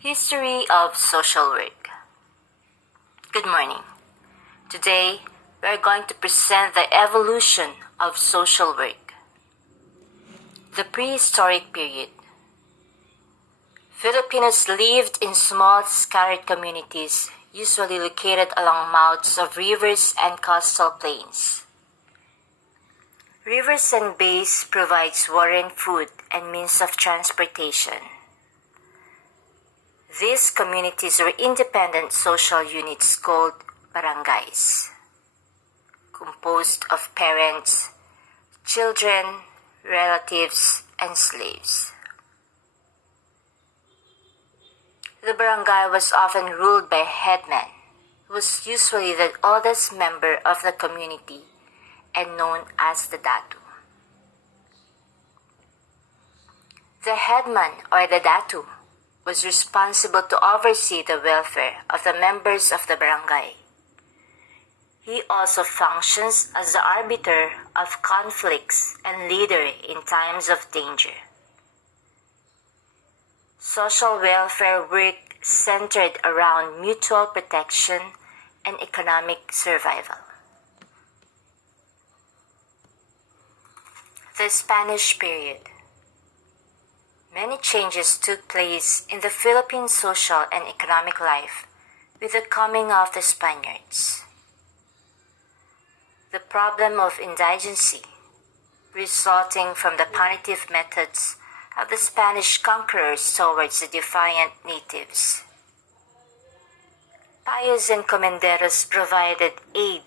History of Social Work. Good morning. Today, we are going to present the evolution of social work. The prehistoric period. Filipinos lived in small, scattered communities, usually located along mouths of rivers and coastal plains. Rivers and bays provides water and food and means of transportation. These communities were independent social units called barangays, composed of parents, children, relatives, and slaves. The barangay was often ruled by a headman, who was usually the oldest member of the community and known as the datu. The headman, or the datu, was responsible to oversee the welfare of the members of the barangay. He also functions as the arbiter of conflicts and leader in times of danger. Social welfare work centered around mutual protection and economic survival. The Spanish period. Many changes took place in the Philippine social and economic life with the coming of the Spaniards. The problem of indigency, resulting from the punitive methods of the Spanish conquerors towards the defiant natives. Payos and comenderos provided aid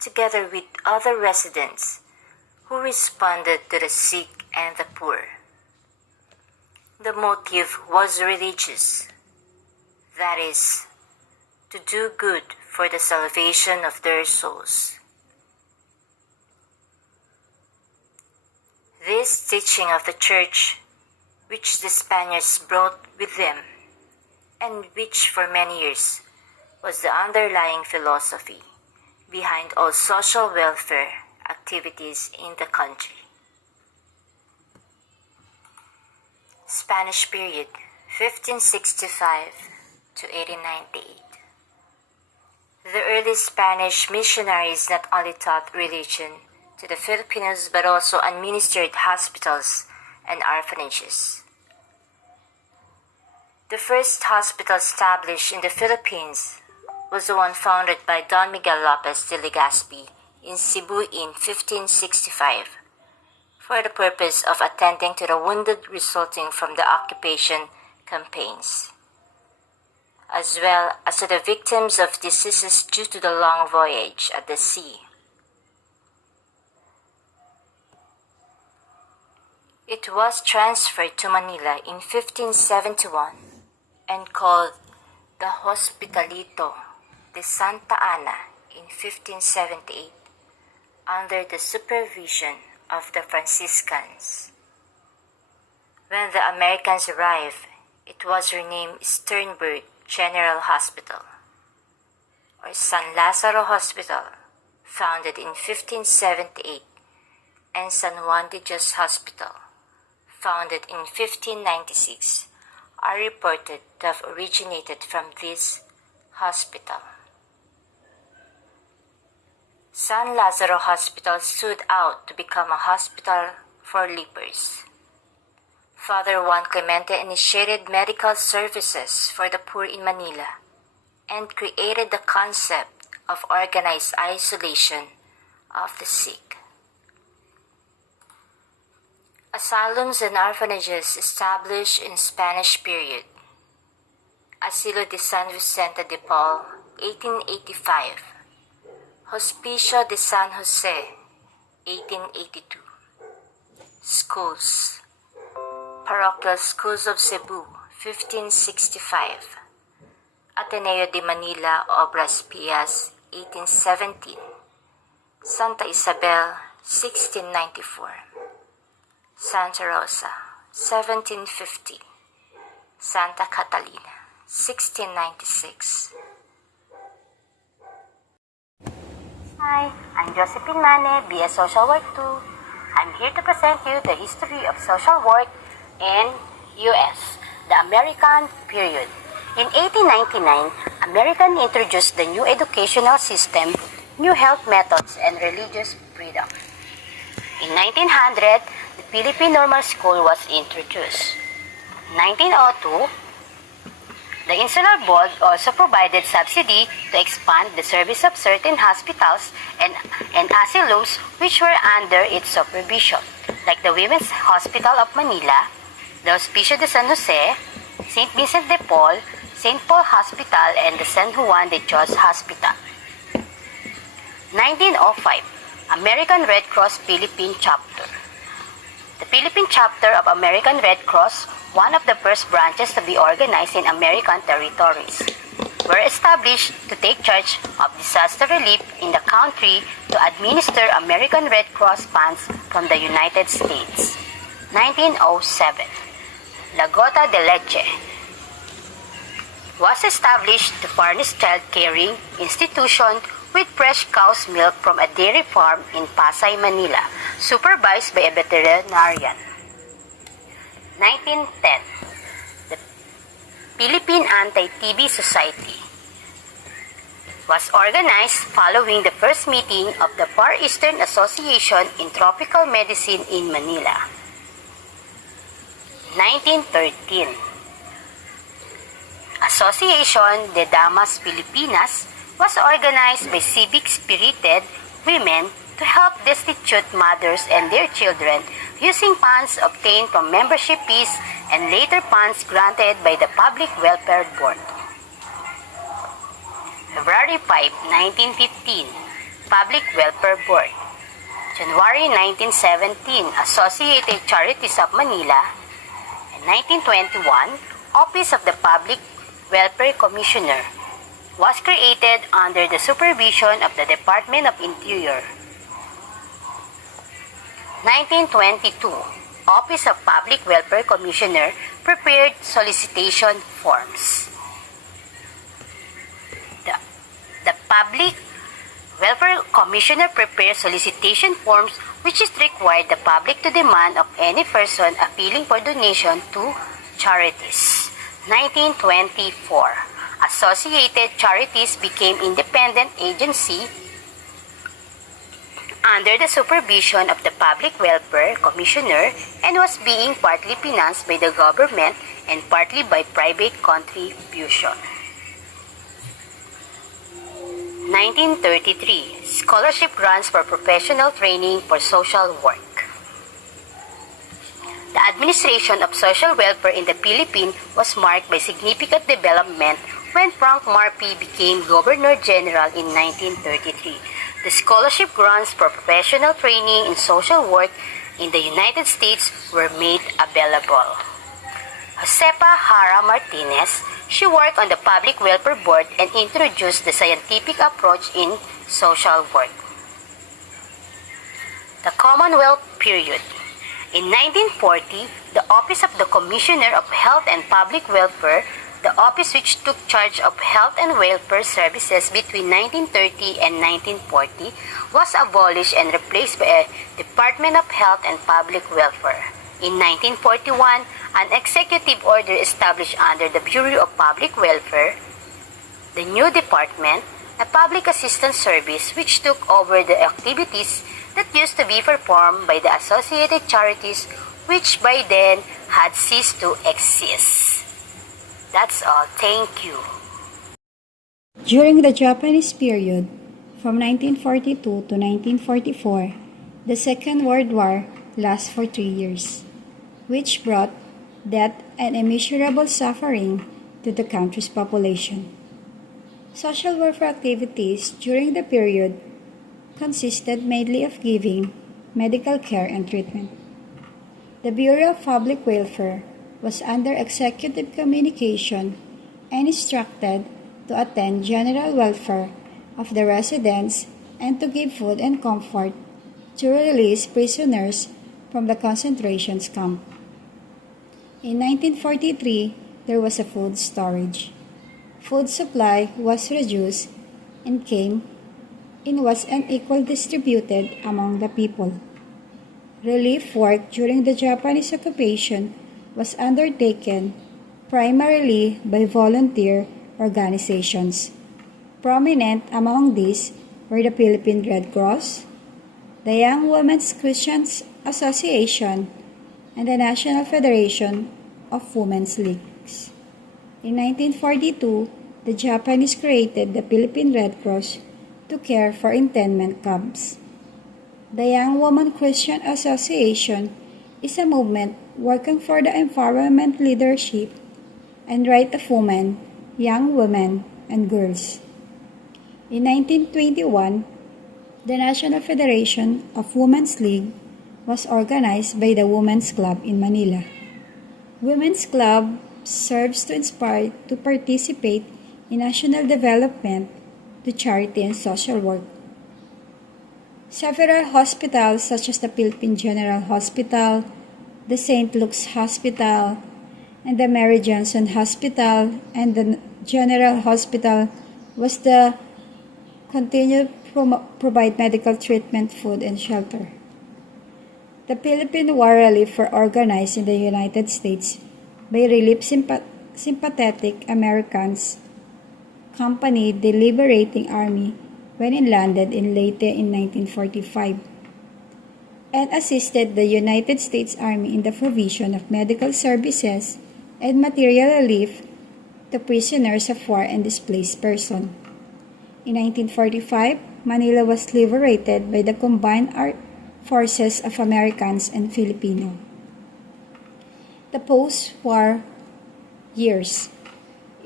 together with other residents who responded to the sick and the poor. The motive was religious, that is, to do good for the salvation of their souls. This teaching of the Church, which the Spaniards brought with them, and which for many years was the underlying philosophy behind all social welfare activities in the country. Spanish period, 1565 to 1898. The early Spanish missionaries not only taught religion to the Filipinos but also administered hospitals and orphanages. The first hospital established in the Philippines was the one founded by Don Miguel Lopez de Legazpi in Cebu in 1565. For the purpose of attending to the wounded resulting from the occupation campaigns, as well as to the victims of diseases due to the long voyage at the sea. It was transferred to Manila in 1571 and called the Hospitalito de Santa Ana in 1578 under the supervision of the Franciscans. When the Americans arrived, it was renamed Sternberg General Hospital, or San Lazaro Hospital, founded in 1578, and San Juan de Dios Hospital, founded in 1596, are reported to have originated from this hospital. San Lazaro Hospital stood out to become a hospital for lepers. Father Juan Clemente initiated medical services for the poor in Manila and created the concept of organized isolation of the sick. Asylums and orphanages established in Spanish period. Asilo de San Vicente de Paul, 1885. Hospicio de San Jose, 1882. Schools. Parochial Schools of Cebu, 1565. Ateneo de Manila, Obras Pias, 1817. Santa Isabel, 1694. Santa Rosa, 1750. Santa Catalina, 1696. Hi, I'm Josephine Mane, BS Social Work 2. I'm here to present you the history of social work in US, the American period. In 1899, American introduced the new educational system, new health methods, and religious freedom. In 1900, the Philippine Normal School was introduced. 1902, the Insular Board also provided subsidy to expand the service of certain hospitals and asylums which were under its supervision, like the Women's Hospital of Manila, the Hospicio de San Jose, St. Vincent de Paul, St. Paul Hospital, and the San Juan de Dios Hospital. 1905, American Red Cross Philippine Chapter. The Philippine chapter of American Red Cross, one of the first branches to be organized in American territories, were established to take charge of disaster relief in the country to administer American Red Cross funds from the United States. 1907, La Gota de Leche was established to furnish child-caring institution with fresh cow's milk from a dairy farm in Pasay, Manila, supervised by a veterinarian. 1910, the Philippine Anti-TB Society was organized following the first meeting of the Far Eastern Association in Tropical Medicine in Manila. 1913, Association de Damas Filipinas was organized by civic-spirited women to help destitute mothers and their children using funds obtained from membership fees and later funds granted by the Public Welfare Board. February 5, 1915, Public Welfare Board. January 1917, Associated Charities of Manila. And 1921, Office of the Public Welfare Commissioner was created under the supervision of the Department of Interior. 1922, Office of Public Welfare Commissioner prepared solicitation forms. The Public Welfare Commissioner prepares solicitation forms which is required the public to demand of any person appealing for donation to charities. 1924, Associated Charities became independent agency under the supervision of the Public Welfare Commissioner and was being partly financed by the government and partly by private contribution. 1933, Scholarship grants for professional training for social work. The administration of social welfare in the Philippines was marked by significant development when Frank Marpy became Governor General in 1933. The scholarship grants for professional training in social work in the United States were made available. Josepa Hara Martinez, she worked on the Public Welfare Board and introduced the scientific approach in social work. The Commonwealth period. In 1940, the Office of the Commissioner of Health and Public Welfare, the office which took charge of health and welfare services between 1930 and 1940, was abolished and replaced by a Department of Health and Public Welfare. In 1941, an executive order established under the Bureau of Public Welfare the new department, a public assistance service which took over the activities that used to be performed by the Associated Charities, which by then had ceased to exist. That's all. Thank you. During the Japanese period, from 1942 to 1944, the Second World War lasted for 3 years, which brought death and immeasurable suffering to the country's population. Social welfare activities during the period consisted mainly of giving medical care and treatment. The Bureau of Public Welfare was under executive communication and instructed to attend general welfare of the residents and to give food and comfort to release prisoners from the concentration camp. In 1943, there was a food shortage. Food supply was reduced and was unequally distributed among the people. Relief work during the Japanese occupation was undertaken primarily by volunteer organizations. Prominent among these were the Philippine Red Cross, the Young Women's Christian Association, and the National Federation of Women's Leagues. In 1942, the Japanese created the Philippine Red Cross to care for internment camps. The Young Women Christian Association is a movement working for the empowerment, leadership, and right of women, young women, and girls. In 1921, the National Federation of Women's League was organized by the Women's Club in Manila. Women's Club serves to inspire to participate in national development, to charity and social work. Several hospitals such as the Philippine General Hospital, the St. Luke's Hospital, and the Mary Johnson Hospital and the General Hospital was the continue provide medical treatment, food, and shelter. The Philippine War Relief were organized in the United States by Relief Sympathetic Americans Company, the Liberating Army, when it landed in Leyte in 1945, and assisted the United States Army in the provision of medical services and material relief to prisoners of war and displaced persons. In 1945, Manila was liberated by the combined forces of Americans and Filipino. The post-war years.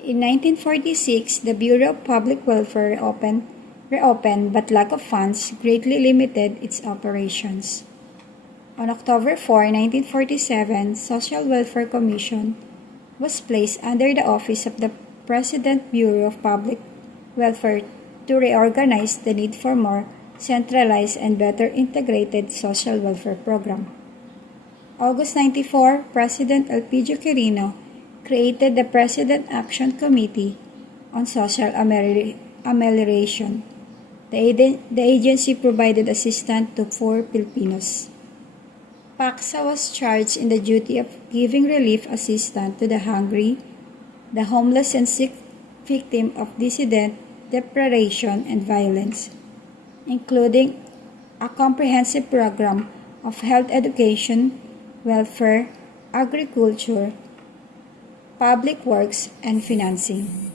In 1946, the Bureau of Public Welfare reopened, but lack of funds greatly limited its operations. On October 4, 1947, Social Welfare Commission was placed under the office of the President Bureau of Public Welfare to reorganize the need for more centralized and better integrated social welfare program. August 94, President Elpidio Quirino created the President Action Committee on Social Amelioration. The agency provided assistance to 4 Filipinos. PACSA was charged in the duty of giving relief assistance to the hungry, the homeless, and sick victim of dissident, deprivation, and violence, including a comprehensive program of health education, welfare, agriculture, public works, and financing.